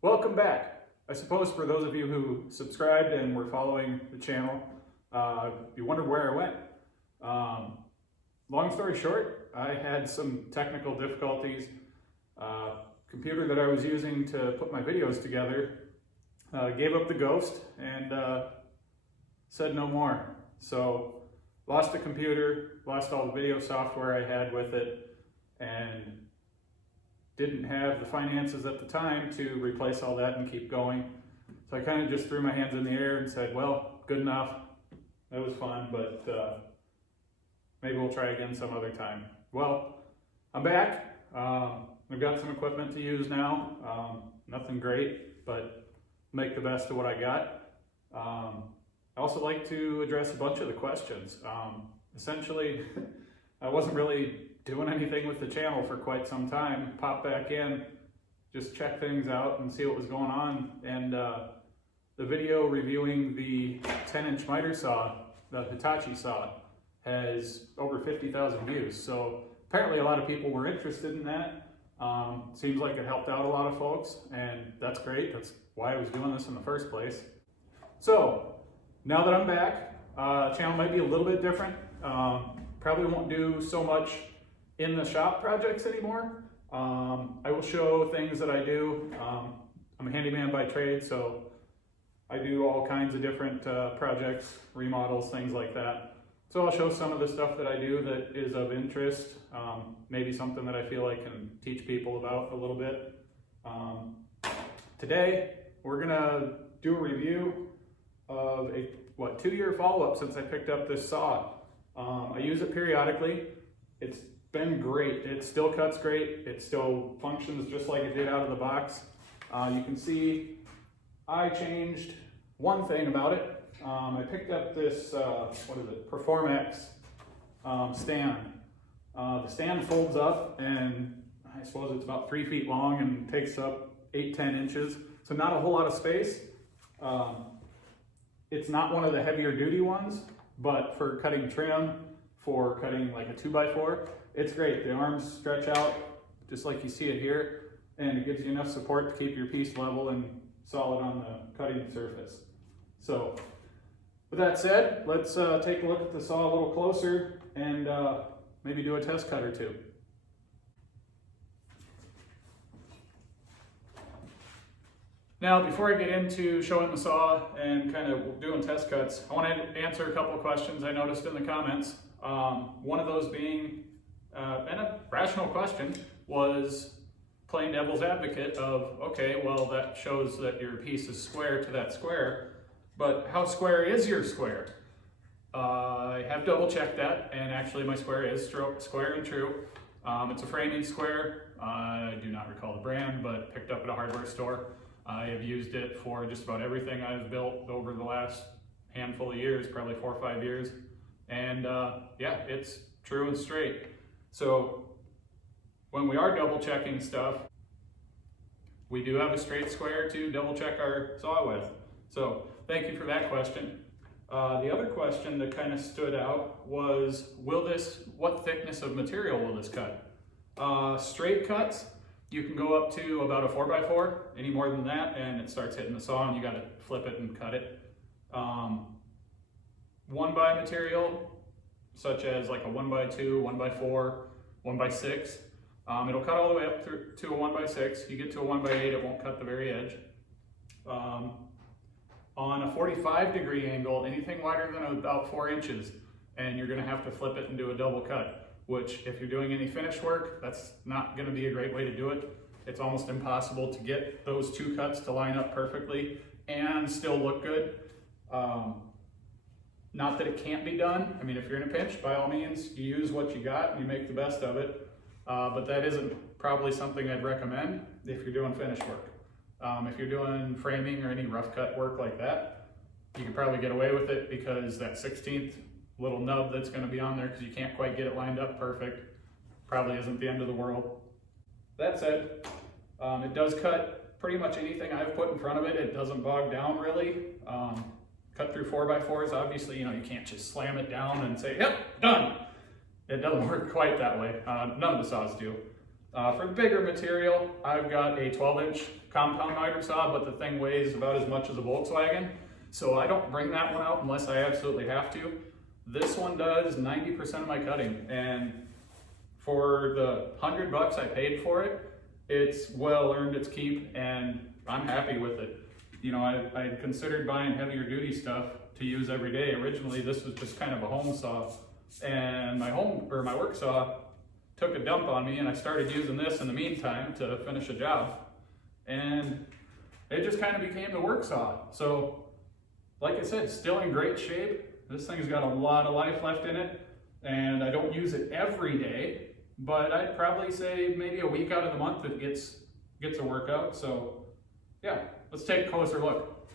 Welcome back. I suppose for those of you who subscribed and were following the channel, you wondered where I went. Long story short, I had some technical difficulties. Computer that I was using to put my videos together gave up the ghost and said no more. So lost the computer, lost all the video software I had with it, and didn't have the finances at the time to replace all that and keep going. So I kind of just threw my hands in the air and said, well, good enough. That was fun, but maybe we'll try again some other time. Well, I'm back. I've got some equipment to use now. Nothing great, but make the best of what I got. I also like to address a bunch of the questions. Essentially, I wasn't really doing anything with the channel for quite some time. Pop back in, just check things out and see what was going on. And the video reviewing the 10-inch miter saw, the Hitachi saw, has over 50,000 views. So apparently a lot of people were interested in that. Seems like it helped out a lot of folks, and that's great. That's why I was doing this in the first place. So now that I'm back, channel might be a little bit different. Probably won't do so much in the shop projects anymore. I will show things that I do. I'm a handyman by trade, so I do all kinds of different projects, remodels, things like that. So I'll show some of the stuff that I do that is of interest, maybe something that I feel I can teach people about a little bit. Today, we're gonna do a review of a 2-year follow-up since I picked up this saw. I use it periodically. It's been great. It still cuts great. It still functions just like it did out of the box. You can see I changed one thing about it. I picked up this, Perform-X stand. The stand folds up, and I suppose it's about 3 feet long and takes up 8-10 inches. So not a whole lot of space. It's not one of the heavier duty ones, but for cutting trim, for cutting like a 2x4, it's great. The arms stretch out just like you see it here, and it gives you enough support to keep your piece level and solid on the cutting surface. So with that said, let's take a look at the saw a little closer and maybe do a test cut or two. Now, before I get into showing the saw and kind of doing test cuts, I want to answer a couple of questions I noticed in the comments. One of those being, and a rational question, was playing devil's advocate of, okay, well, that shows that your piece is square to that square, but how square is your square? I have double checked that, and actually my square is square and true. It's a framing square. I do not recall the brand, but picked up at a hardware store. I have used it for just about everything I've built over the last handful of years, probably 4 or 5 years. And yeah, it's true and straight. So when we are double checking stuff, we do have a straight square to double check our saw with. So thank you for that question. The other question that kind of stood out was, what thickness of material will this cut? Straight cuts, you can go up to about a 4x4, any more than that, and it starts hitting the saw and you got to flip it and cut it. 1x material, such as like a 1x2, 1x4, 1x6, it'll cut all the way up through to a 1x6. You get to a 1x8, it won't cut the very edge. On a 45-degree angle, anything wider than about 4 inches, and you're gonna have to flip it and do a double cut, which if you're doing any finish work, that's not gonna be a great way to do it. It's almost impossible to get those 2 cuts to line up perfectly and still look good. Not that it can't be done. I mean, if you're in a pinch, by all means, you use what you got and you make the best of it. But that isn't probably something I'd recommend if you're doing finish work. If you're doing framing or any rough cut work like that, you can probably get away with it because that 16th little nub that's going to be on there, because you can't quite get it lined up perfect, probably isn't the end of the world. That said, it does cut pretty much anything I've put in front of it. It doesn't bog down really. Cut through 4x4s, obviously, you can't just slam it down and say, yep, done. It doesn't work quite that way. None of the saws do. For the bigger material, I've got a 12-inch compound miter saw, but the thing weighs about as much as a Volkswagen, so I don't bring that one out unless I absolutely have to. This one does 90% of my cutting, and for the $100 I paid for it, it's well earned its keep, and I'm happy with it. You know, I had considered buying heavier duty stuff to use every day. Originally, this was just kind of a home saw, and my work saw took a dump on me, and I started using this in the meantime to finish a job, and it just kind of became the work saw. So, like I said, still in great shape. This thing's got a lot of life left in it, and I don't use it every day, but I'd probably say maybe a week out of the month it gets a workout. So yeah, let's take a closer look.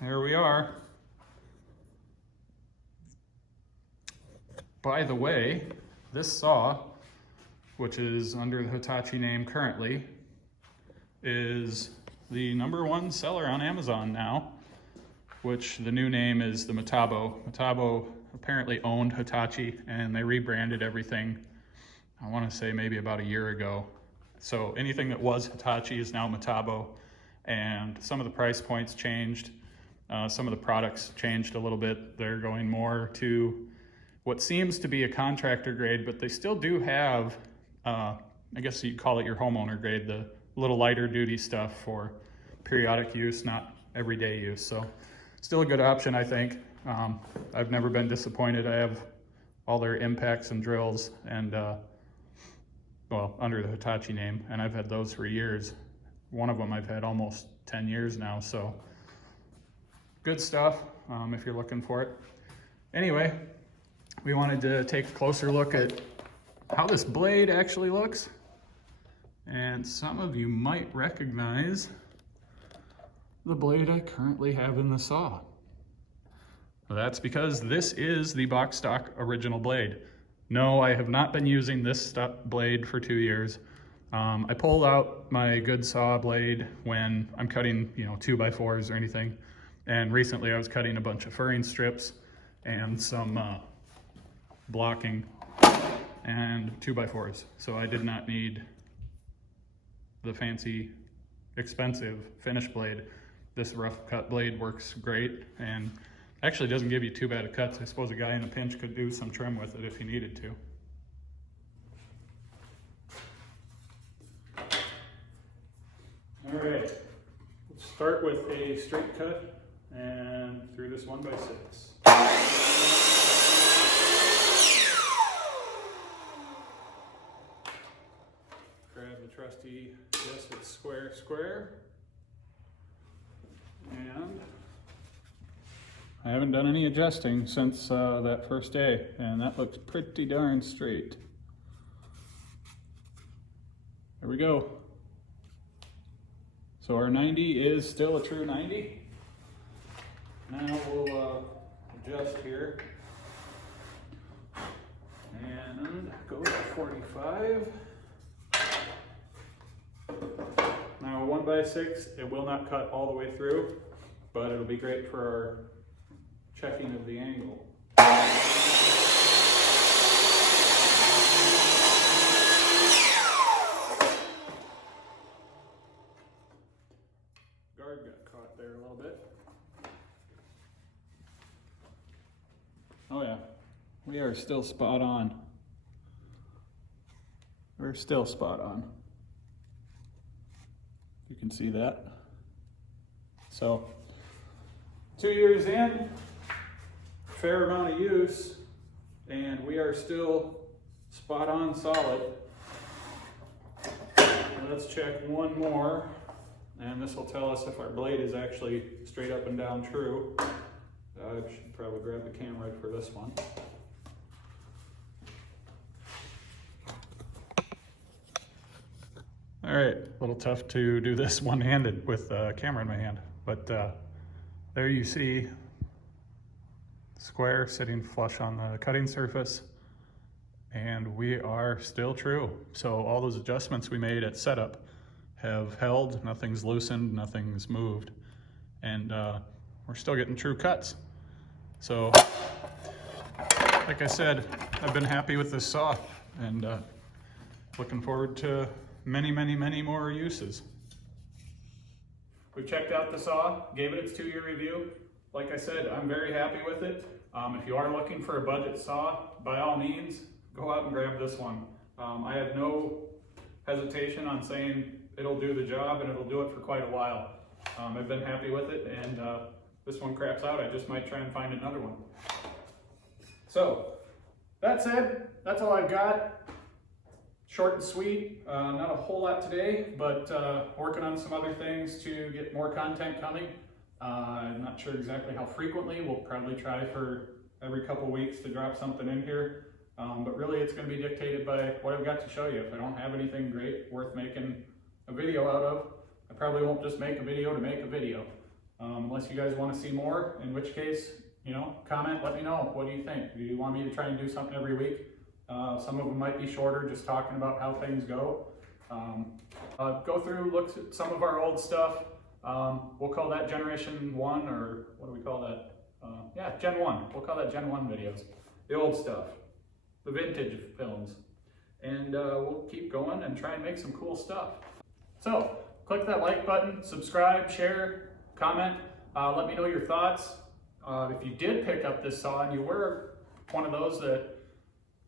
There we are. By the way, this saw, which is under the Hitachi name currently, is the #1 seller on Amazon now, which the new name is the Metabo. Metabo apparently owned Hitachi, and they rebranded everything, I want to say maybe about a year ago. So anything that was Hitachi is now Metabo, and some of the price points changed. Some of the products changed a little bit. They're going more to what seems to be a contractor grade, but they still do have, I guess you'd call it your homeowner grade, the little lighter duty stuff for periodic use, not everyday use. So still a good option, I think. I've never been disappointed. I have all their impacts and drills, and well, under the Hitachi name, and I've had those for years. One of them I've had almost 10 years now, so good stuff if you're looking for it. Anyway, we wanted to take a closer look at how this blade actually looks. And some of you might recognize the blade I currently have in the saw. Well, that's because this is the box stock original blade. No, I have not been using this blade for 2 years. I pulled out my good saw blade when I'm cutting, 2x4s or anything. And recently I was cutting a bunch of furring strips and some blocking and 2x4s. So I did not need the fancy, expensive finish blade. This rough cut blade works great, and actually doesn't give you too bad of cuts. I suppose a guy in a pinch could do some trim with it if he needed to. All right, let's start with a straight cut and through this 1x6. Grab the trusty, yes, it's square. And I haven't done any adjusting since that first day, and that looks pretty darn straight. There we go. So our 90 is still a true 90. Now we'll adjust here and go to 45. Now 1x6, it will not cut all the way through, but it'll be great for our checking of the angle. Guard got caught there a little bit. Oh yeah, we are still spot on. We're still spot on. You can see that. So 2 years in, fair amount of use, and we are still spot on solid. Let's check one more, and this will tell us if our blade is actually straight up and down true. I should probably grab the camera for this one. All right, a little tough to do this one-handed with a camera in my hand, but there you see square sitting flush on the cutting surface, and we are still true. So all those adjustments we made at setup have held, nothing's loosened, nothing's moved, and we're still getting true cuts. So like I said, I've been happy with this saw, and looking forward to many, many, many more uses. We've checked out the saw, gave it its 2-year review. Like I said, I'm very happy with it. If you are looking for a budget saw, by all means, go out and grab this one. I have no hesitation on saying it'll do the job, and it'll do it for quite a while. I've been happy with it, and this one craps out. I just might try and find another one. So, that said, that's all I've got. Short and sweet, not a whole lot today, but working on some other things to get more content coming. I'm not sure exactly how frequently. We'll probably try for every couple weeks to drop something in here. But really it's going to be dictated by what I've got to show you. If I don't have anything great worth making a video out of, I probably won't just make a video to make a video. Unless you guys want to see more, in which case, you know, comment, let me know. What do you think? Do you want me to try and do something every week? Some of them might be shorter, just talking about how things go. Go through, look at some of our old stuff. We'll call that Generation 1, or what do we call that? Yeah, Gen 1. We'll call that Gen 1 videos. The old stuff, the vintage films. And we'll keep going and try and make some cool stuff. So, click that like button, subscribe, share, comment. Let me know your thoughts. If you did pick up this saw and you were one of those that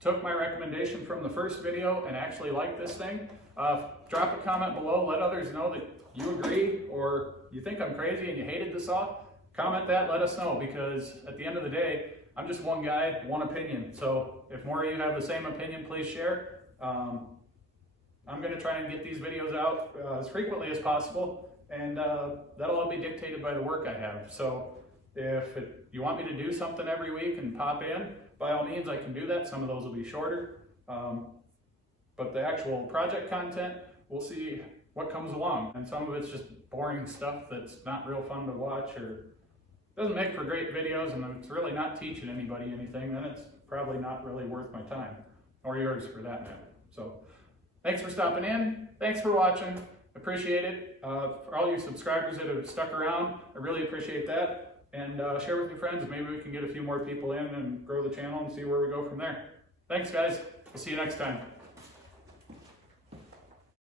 took my recommendation from the first video and actually liked this thing, drop a comment below. Let others know that you agree, or you think I'm crazy and you hated the saw. Comment that, let us know, because at the end of the day, I'm just one guy, one opinion. So if more of you have the same opinion, please share. I'm going to try and get these videos out as frequently as possible, and that'll all be dictated by the work I have. So if you want me to do something every week and pop in, by all means I can do that. Some of those will be shorter, but the actual project content, we'll see what comes along. And some of it's just boring stuff that's not real fun to watch, or doesn't make for great videos, and it's really not teaching anybody anything, then it's probably not really worth my time, or yours for that matter. So thanks for stopping in, thanks for watching, appreciate it. For all you subscribers that have stuck around, I really appreciate that. And share with your friends. Maybe we can get a few more people in and grow the channel and see where we go from there. Thanks guys, we'll see you next time.